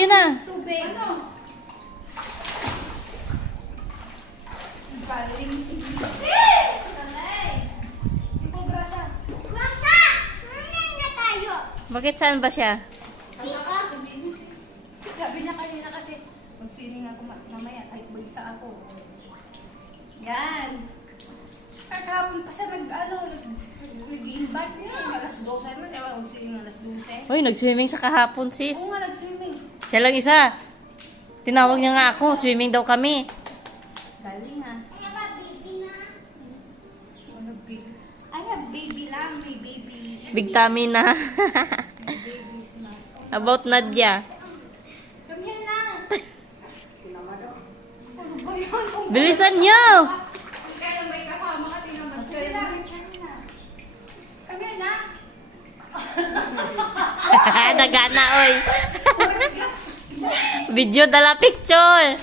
Diyan na. Tubig. Ano? Galing si Grasa, swimming na tayo. Bakit saan ba siya? Gabi na kanina kasi mag-swimming ako mamaya. Ay, bagsa ako. Yan. Kahapon pa siya nag-invite niya. Alas 12 na siya mag-swimming alas 12. Uy, nag-swimming sa kahapon, sis. Oo nga, nag-swimming. Siya lang isa. Tinawag niya nga ako. Swimming daw kami. Galing ha. Ay, baby na. Ay, baby lang. May baby. Big tummy na. May babies na. About Nadia. Come here na. Ano ba yun? Bilisan niyo! Kaya may kasama ka, tinamad. Kaya na. Come here na. Nagana, oy. Video dala picture.